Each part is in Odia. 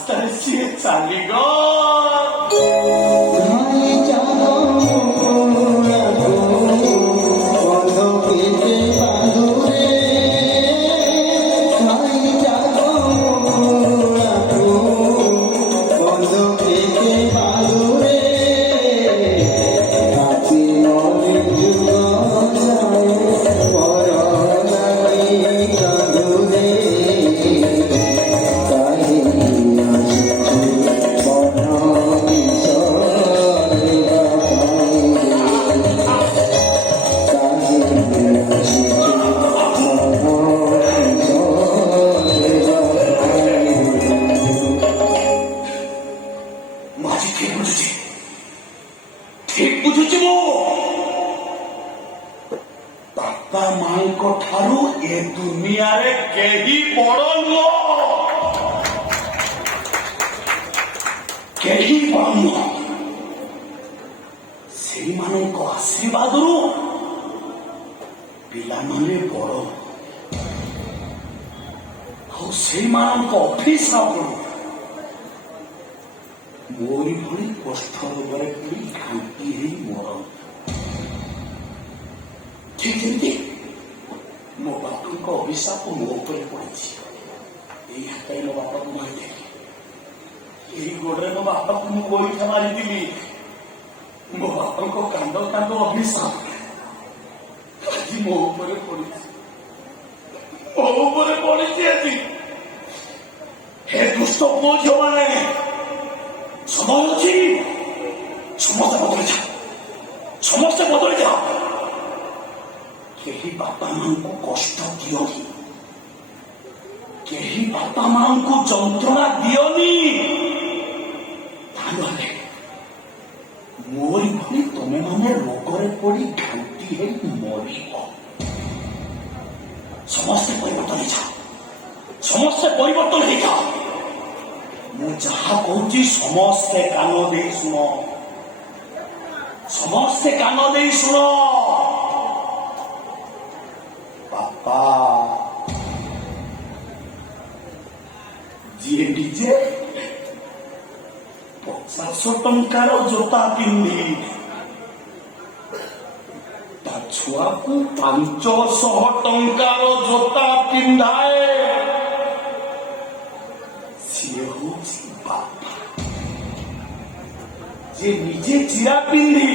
ରାସ୍ତାରେ ସିଏ ଚାଲିଗଲା। ଠିକ ବୁଝୁଛି ମୁଁ। ବାପା ମାଙ୍କ ଠାରୁ ଏ ଦୁନିଆରେ କେହି ବଡ ନୁହଁ, କେହି ବଡ ନୁହଁ। ସେଇମାନଙ୍କ ଆଶୀର୍ବାଦରୁ ପିଲାମାନେ ବଡ, ଆଉ ସେଇମାନଙ୍କ ଅଭିଶାପରୁ ମୋରି ଭଳି କଷ୍ଟ ରୋଗରେ ପଡ଼ି ଘାଣ୍ଟି ହେଇ ମରନ୍ତି। ଠିକ ଯେମିତି ମୋ ବାପାଙ୍କ ଅଭିଶାପ ମୋ ଉପରେ ପଡ଼ିଛି। ଏଇ ହାତରେ ମୋ ବାପାକୁ ମାରିଥିଲି, ଏଇ ଗୋଡରେ ମୋ ବାପାକୁ ମୁଁ ଗୋଇଠା ମାରିଥିଲି। ମୋ ବାପାଙ୍କ କାନ୍ଦ କାନ୍ଦ ଅଭିଶାପ ଆଜି ମୋ ଉପରେ ପଡ଼ିଛି, ମୋ ଉପରେ ପଡ଼ିଛି ଆଜି। ହେ ଦୁଷ୍ଟ ପୁଅ ଝିଅ ମାନେ, ସମୟ ଅଛି, ସମସ୍ତେ ବଦଳି ଯାଅ, ସମସ୍ତେ ବଦଳି ଯାଅ। କେହି ବାପା ମାଙ୍କୁ କଷ୍ଟ ଦିଅନି, କେହି ବାପା ମାଙ୍କୁ ଯନ୍ତ୍ରଣା ଦିଅନି। ତାହେଲେ ମୋରି ଭଳି ତମେ ମାନେ ରୋଗରେ ପଡି ଘାଣ୍ଟି ହେଇ ମରିବ। ସମସ୍ତେ ପରିବର୍ତ୍ତନ ହେଇଯାଅ, ସମସ୍ତେ ପରିବର୍ତ୍ତନ ହେଇଯାଅ। ମୁଁ ଯାହା କହୁଛି ସମସ୍ତେ କାନ ଦେଇ ଶୁଣ, ସମସ୍ତେ କାନ ଦେଇ ଶୁଣ। ବାପା ଯିଏ ନିଜେ 50 ଟଙ୍କାର ଜୋତା ପିନ୍ଧି ତା ଛୁଆକୁ 500 ଟଙ୍କାର ଜୋତା ପିନ୍ଧାଏ, ସିଏ ହଉଛି ବାପା। ଯେ ନିଜେ ଚିରା ପିନ୍ଧି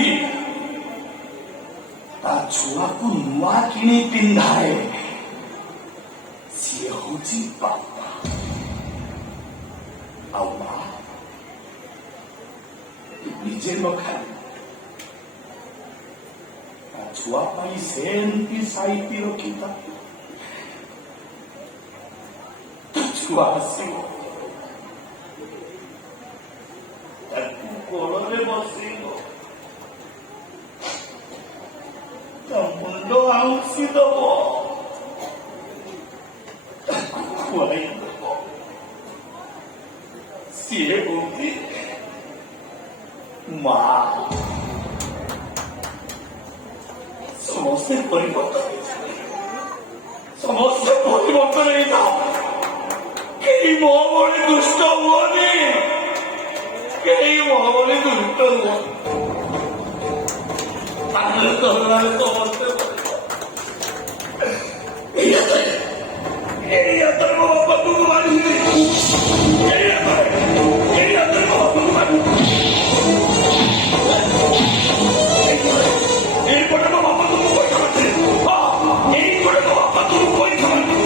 ତା ଛୁଆକୁ ନୂଆ କିଣି ପିନ୍ଧାଏ, ସିଏ ହଉଛି ବାପା। ଆଉ ମା ନିଜେ ନ ଖାଇ ତା ଛୁଆ ପାଇଁ ସେମିତି ସାଇତି ରଖିଥା। ଛୁଆ ଆସିବ, ତାକୁ କୋଳରେ ବସେଇବ, ତା ମୁଣ୍ଡ ଆଉଁସି ଦବ, ତାକୁ ଖୁଆଇ ଦବ। ସିଏ ହଉଛି ମା। ସମସ୍ତେ ପରିବର୍ତ୍ତନ ହେଇଯାଅ, ସମସ୍ତେ ପରିବର୍ତ୍ତନ ହେଇଯାଅ। କେହି ମୋ ଭଳି ଦୁଷ୍ଟ ହୁଅନି, କେହି ମୋ ଭଳି ଦୁଷ୍ଟ ହୁଅନି। ସମସ୍ତେ ଏଇ ହାତରେ ମୋ ବାପାକୁ ମାରିଲି, ଏଇ ହାତରେ ମୋ ବାପାକୁ ମାରିଲି, ଏଇପଟେ ମୋ ବାପାକୁ ମୁଁ ପଇସା ମାରିଥିଲି, ଏଇପଟେ ମୋ ବାପାକୁ ମୁଁ ପଇସା ମାରିଥିଲି।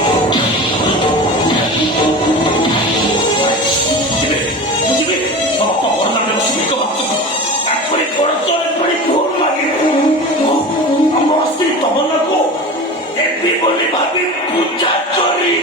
ବୁଝିବି ମୋ ବାପା ବଡ଼ଦାଣ୍ଡରେ ବସି ଭିକ ମାଗୁଛନ୍ତି, ତାଙ୍କରି ଗୋଡ଼ ତଳେ ପଡ଼ି ଭୋଟ ମାଗିଲେ। ଆମର ସ୍ତ୍ରୀ ତମନ୍ନାକୁ ଦେବୀ ବୋଲି ଭାବି ପୂଜା କରି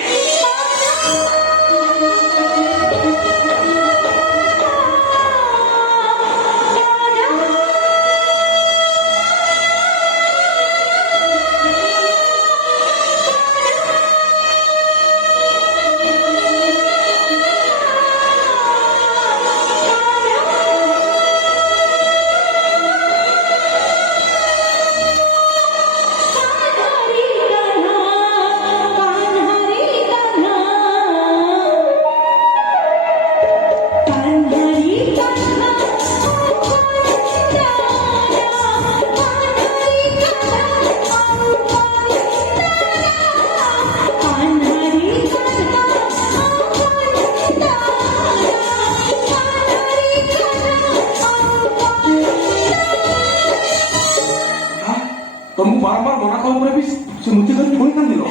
ସେ ମୁତି କରି ପୁଣି କାନ୍ଦିଲ।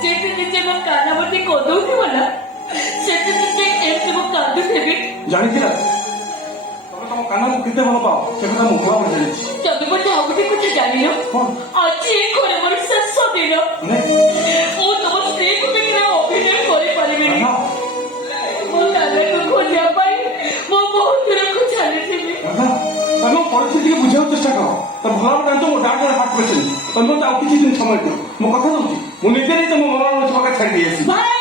ଯେତେ ନିଜେ ମୋ କାନାବତୀ କଦଉଥିବ ନା ସେତେ ନିଜେ ଏମିତି ମୁଁ କାନ୍ଦୁଥିବି। ଜାଣିଥିଲା ତମେ ତମ କାନକୁ କେତେ ଭଲ ପାଅ ସେ କଥା ମୁଁ ଭଲ ଭାବରେ ଜାଣିଛି। ତମେ ବୋଧେ ଆଉ ଗୋଟେ କଥା ଜାଣିନ, କଣ? ଆଜି ଏ ଘରେ ମୋର ଶେଷ ଦିନ। ମୁଁ ତମ ସ୍ତ୍ରୀକୁ ଦେଖିଲେ ଅଭିନୟ କରିପାରିବିନି। ମୋ କାନାକୁ ଖୋଜିବା ପାଇଁ ମୋ ବହୁତ ଦୂରକୁ ଚାଲିଥିବି। ତମ ପରିସ୍ଥିତିକୁ ବୁଝିବାକୁ ଚେଷ୍ଟା କର। ତମେ ଭଲ ଭାବରେ ଜାଣିଛ ମୋ ଡାକ୍ତର ହାର୍ଟ ପେସେଣ୍ଟ। ତମେ ମତେ ଆଉ କିଛି ଦିନ ସମୟ ଦିଅ। ମୁଁ କଥା ଦଉଛି ମୁଁ ନିଜେ ନିଜେ ମୋ ମନର ଅଛି ପାଖରେ ଛାଡ଼ି ଦେଇ ଆସିବି। ଭାଇ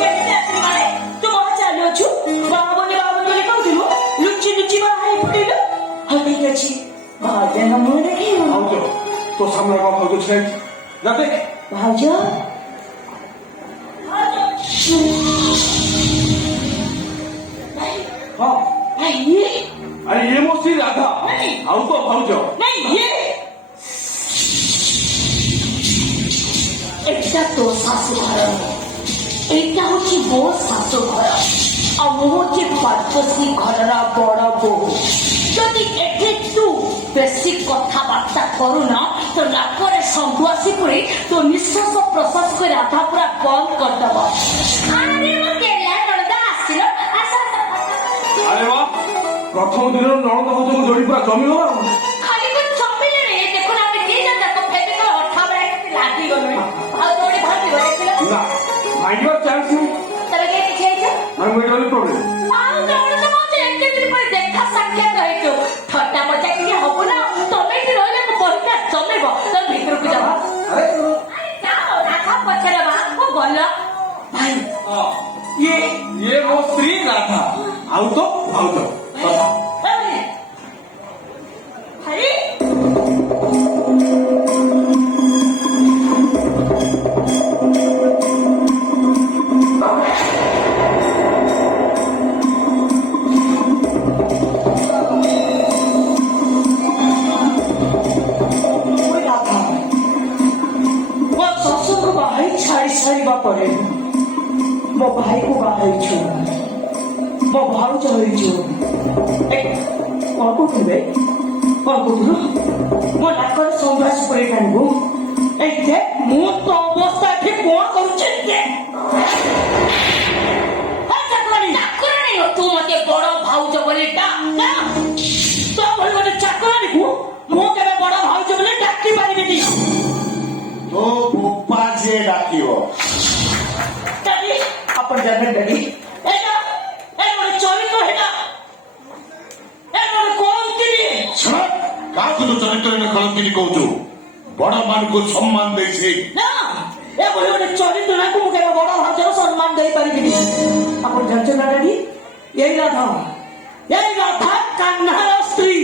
କେମିତି ଆସିଲୁ ମାନେ? ତୁ କଣ ଚାଲୁଅଛୁ? ବାବୁନି ବାବୁନି ବୋଲି କହୁଥିଲୁ, ଲୁଚି ଲୁଚି ବାହା ହେଇ ପକେଇଲୁ। ହଉ ଠିକ ଅଛି, ଭାଉଜଙ୍କ ମୁହଁ ଦେଖିବୁ। ଭାଉଜ ତୋ ସାମ୍ନାରେ କଣ ଭାଉଜ ଛିଡ଼ା ହେଇଛି? ନା ଦେଖ ଭାଉଜ ହଁ ଇଏ ଆରେ ଇଏ ମୋ ସ୍ତ୍ରୀ ରାଧା। ଆଉ ତ ଭାଉଜ ନାଇଁ ଇଏ এটা তো শাশু ঘর, এইটা হচ্ছে বউ শাশু ঘর, আর ମୁଁ হচ্ছে পার্শ্বশী ঘরর বড় বউ। যদি এটি তু বেশি কথাবার্তা করু না তো নাকরে শব্দ আসি পড়ে তো নিঃশ্বাস প্রশ্বাস করে রাধা পুরা বন্ধ করদেব। আরে মো কেলা নড়দা আসছিল। আচ্ছা আরে বাহ প্রথম দিনের নরদ ভাউজଙ୍କୁ ଯୋଡ଼ି ପୁରା ଜମିଗଲା। খালি কোন চপিলে রে, দেখুন আমি দিয়ে যান তো ফেবিকল অঠা বেড়া কেতে লাগি গলো। ভাউ দৌড়ে ভাগিব দেখিল না ভাঙিবার চান্স নেই। তবে কে কিছু হয়েছে আমি মেডিকেল প্রবলেম ଆଉ ଦୌଡ଼ ତ ମତେ ଏତେ ଦିନ ପରେ ଦେଖା ସାକ୍ଷାତ ହେଇଛୁ। ଥଟ୍ଟା ମଜା ଟିକେ ହବ ନା। ତମେ ଏଠି ରହିଲେ ମୋ ପରୀକ୍ଷା ଜମେଇବ। ତମେ ଭିତରକୁ ଯାଅ। ଆରେ ଆରେ ଯାଅ, ରାଧା ପଛରେ ବା ମୁଁ ଗଲ। ଭାଇ ଇଏ ମୋ ସ୍ତ୍ରୀ ରାଧା ଆଉ ତ ଭାଉଜ। ଭାଇ ଭାଇ ମୋ ଶ୍ୱଶୁରକୁ ବାହାଇ ଛାଡ଼ି ସାରିବା ପରେ ମୋ ଭାଇକୁ ବାହାଇଛୁ, ମୋ ଭାଉଜ ହେଇଛୁ। କଣ କହୁଥିଲେ? କଣ କହୁଥିଲୁ? ମୋ ନାକରେ ସନ୍ଧ୍ୟାସ ପରେ ଟାଣିବୁ। ଏଇଠେ ମୁଁ ତ ଅବସ୍ଥା ଏଠି କଣ କରୁଛି? ଚାକରାଣୀ ତୁ ମତେ ବଡ ଭାଉଜ ବୋଲି ଡାକ। ତୋ ଭଳି ଗୋଟେ ଚାକରାଣୀକୁ ମୁଁ କେବେ ବଡ ଭାଉଜ ବୋଲି ଡାକି ପାରିବିନି। ତୋ ବୋପା ଯିଏ ଡାକିବ। ଡାଡି ଆପଣ ଜାଣିବେ ଡାଡି ଏଇଟା ଏ ଗୋଟେ ଚରିତ୍ର ହେଇଟା ଏ ଗୋଟେ କଳଙ୍କିନି। କାହାକୁ ତୁ ଚରିତ୍ରରେ କଳଙ୍କିନି କହୁଛୁ? ବଡ ମାନଙ୍କୁ ସମ୍ମାନ ଦେଇଛି। ନା ଏଭଳି ଗୋଟେ ଚରିତ୍ରକୁ ମୁଁ କେବେ ବଡ ଭାଉଜର ସମ୍ମାନ ଦେଇପାରିବିନି। ଆପଣ ଜାଣିଛ ନା ଡାଡି, ଏଇ ରାଧା କାହ୍ନାର ସ୍ତ୍ରୀ,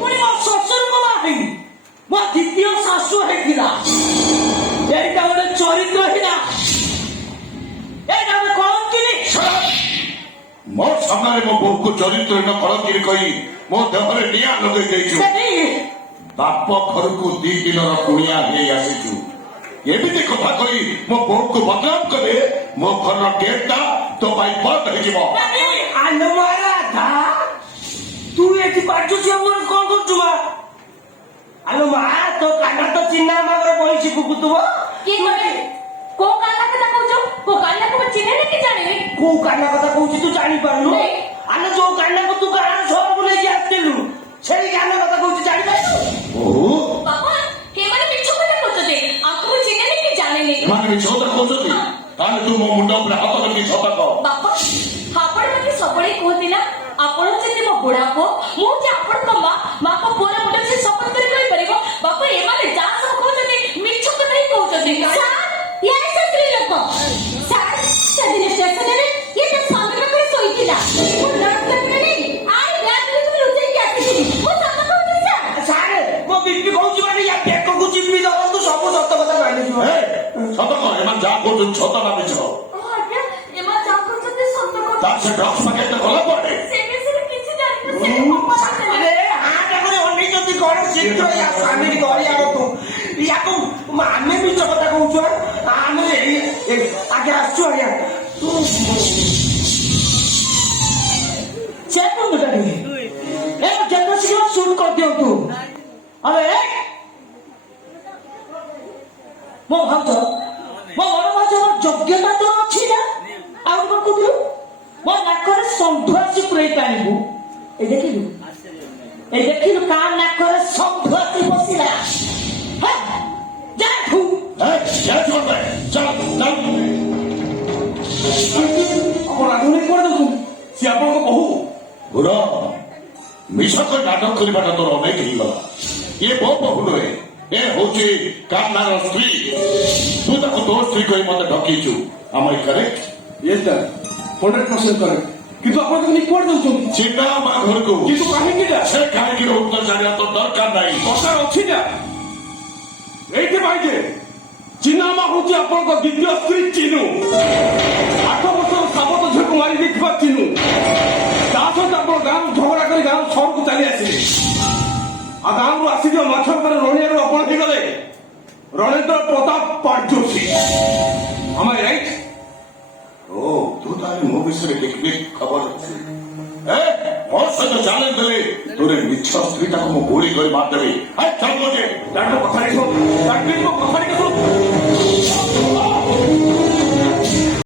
ପୁଣି ମୋ ଶ୍ୱଶୁରଙ୍କୁ ବାହାଇ ମୋ ଦ୍ୱିତୀୟ ଶାଶୁ ହେଇଥିଲା। ଏଇଟା ଗୋଟେ ଚରିତ୍ରହୀନା, ଏଇଟା ଗୋଟେ କଳଙ୍କିନି। ମୋ ସାମ୍ନାରେ ମୋ ବୋଉକୁ ଚରିତ୍ରହୀନ କଳଙ୍କିନି କହି ମୋ ଦେହରେ ନିଆଁ ଲଗେଇ ଦେଇଛୁ। ବାପ ଘରକୁ 2 ଦିନର କୁଣିଆ ହେଇ ଆସିଛୁ। ଏମିତି କଥା କହି ମୋ ବୋଉକୁ ବଦନାମ କଲେ ମୋ ଘରର ଗେଟ୍ଟା ତୋ ପାଇଁ ବନ୍ଦ ହେଇଯିବ। ରାଧା ତୁ ଏଠି ପାଠୁଛୁ ଆମର କଣ କରୁଛୁ ମା? ଆଲୋ ମା ତୋ କାନ ତ ଚିହ୍ନା ମାଗରେ ବହିଛି କୁକୁଥିବ। କିଏ କହିଲେ? କୋଉ କାହ୍ନା କଥା କହୁଛ? କୋଉ କାହ୍ନାକୁ ମୁଁ ଚିହ୍ନିନି କି ଜାଣିନି। କୋଉ କାନ କଥା କହୁଛି ତୁ ଜାଣିପାରୁନୁ? ନାଇଁ। ଆଲୋ ଯୋଉ କାନକୁ ତୁ ଗାଁର ସହରକୁ ନେଇକି ଆସିଥିଲୁ ସେଇ କାନ କଥା କହୁଛି ଜାଣିପାରୁନୁ? ବାପା ଏମାନେ ମିଛ କଥା କହୁଛନ୍ତି। ଆଙ୍କୁ ମୁଁ ଚିହ୍ନିନି କି ଜାଣିନି। ଏମାନେ ମିଛ କଥା କହୁଛନ୍ତି? ତାହେଲେ ତୁ ମୋ ମୁଣ୍ଡ ଉପରେ ହାତ ରଖି ସତ କହ। ବାପା ଆପଣ ମତେ ସବୁବେଳେ କୁହନ୍ତି ନା ଆପଣ ଯଦି ମୋ ବୁଢା ପୁଅ, ମୁଁ ଯେ ଆପଣଙ୍କ ମାଙ୍କ ପୁଅର ମୁଣ୍ଡ ସେ ଶପଥ କରି କହିପାରିବ। ବାପା ଏମାନେ ଯାହା ସବୁ କହୁଛନ୍ତି ମିଛ କଥା ହିଁ କହୁଛନ୍ତି। ସ୍ତ୍ରୀ ଲୋକ ସାର୍ ସେଦିନ ଷ୍ଟେସନରେ ଇଏ ତା ସ୍ୱାମୀ ପାଖରେ ଶୋଇଥିଲା। ମୁଁ ନର୍ସ ନେଇ ଆଇ ବ୍ୟାଗ୍ ଭିତରୁ ଲୁଚେଇକି ଆସିଥିଲି। ମୁଁ ସତ କହୁଛି ସାର୍ ମୋ ବିପି କହୁଛି ମାନେ ୟା ବେକକୁ ଚିପି ଧରନ୍ତୁ ସବୁ ସତ କଥା ଜାଣିଯିବ। ସତ କହ ଏମାନେ ଯାହା କହୁଛନ୍ତି ସତ ନା ମିଛ? ଆଜ୍ଞା ଏମାନେ ଯାହା କରୁଛନ୍ତି ସତ କଥା। ତାର ସେ ଡ୍ରଗ୍ସ ପ୍ୟାକେଟ ଗଲା କୁଆଡେ? ସେ ବିଷୟରେ କିଛି ଜାଣିନି। ସେ ଆରେ ହାଟ କରି ଅନେଇଛନ୍ତି କଣ ଶୀଘ୍ର ୟା ସ୍ୱାମୀ ଧରିବାର ତୁ ୟାକୁ ଆମେ ମିଛ କଥା କହୁଛୁ। ଆମେ ଆଜ୍ଞା ଆସୁଛୁ ଆଜ୍ଞା। ସେ କଣ ଡାଡି? ଏ ଯେତେ ଶୀଘ୍ର ମୋ ଭାଉଜ ମୋ ବଡ ଭାଉଜ ମୋର ଯୋଗ୍ୟତା ତ ଅଛି ନା ଆଉ କଣ କହୁଥିଲୁ ମୋ ନାକରେ ଷଣ୍ଢ ଆସି ପୁରେଇ ଟାଣିବୁ ଏ ଦେଖିଲୁ କା ନାକରେ ଷଣ୍ଢ ଆସି ବସିଲା ଯାଠୁ ଆପଣ ରାଧୁନି କୁଆଡେ ଯାଉଛନ୍ତି? ସିଏ ଆପଣଙ୍କ ବୋହୂ। ଗୁର ମିଛ କରି ନାଟକ କରିବାଟା ତୋର ଅନେକ ହେଇଗଲା। ଇଏ ମୋ ବୋହୂ ନୁହେଁ, ଏ ହଉଛି କାନ୍ନାର ସ୍ତ୍ରୀ। ତୁ ତାକୁ ତୋ ସ୍ତ୍ରୀ କହି ମତେ ଠକିଛୁ। ଆମ କରେକ୍ଟ? Yes, sir. 100% correct. କିନ୍ତୁ ଆପଣ ତାକୁ ନେଇ କୁଆଡେ ଯାଉଛନ୍ତି? ଚିନ୍ତା ମା ଘରକୁ। କିନ୍ତୁ କାହିଁକି ନା ସେ କାହିଁକି ରହୁଛ ଜାଣିବା ତ ଦରକାର ନାହିଁ। କଥା ଅଛି ନା ଏଇଥିପାଇଁ ଯେ ଚିନାମା ହଉଛି ଆପଣଙ୍କ ଦ୍ୱିତୀୟ ସ୍ତ୍ରୀ ଚିନୁ। 8 ବର୍ଷର ସାବତ ଝିଅକୁ ମାରି ଦେଇଥିବା ଚିନୁ। ତା ସହିତ ଆପଣ ଗାଁରୁ ଝଗଡା କରି ଗାଁରୁ ସହରକୁ ଚାଲି ଆସିଲେ। ଆଉ ଗାଁରୁ ଆସିଯିବ ମାଛ ଭିତରେ ରଣିଆରୁ ଆପଣ ହେଇଗଲେ Ranendra Pratap ପାଟଜୋଶୀ। Am I right? ଓ ତୁ ତାହେଲେ ମୋ ବିଷୟରେ ଟିକେ ଖବର ଅଛି। ମୋ ସହିତ ଚ୍ୟାଲେଞ୍ଜ ଦେଲେ ତୋର ମିଛ ସ୍ତ୍ରୀଟାକୁ ମୁଁ ଗୁଳି କରି ମାରିଦେବି। ଚାଲ ତାଙ୍କ କଥାରେ ଶୁଣ, ତାଙ୍କ କଥାରେ ଶୁଣ।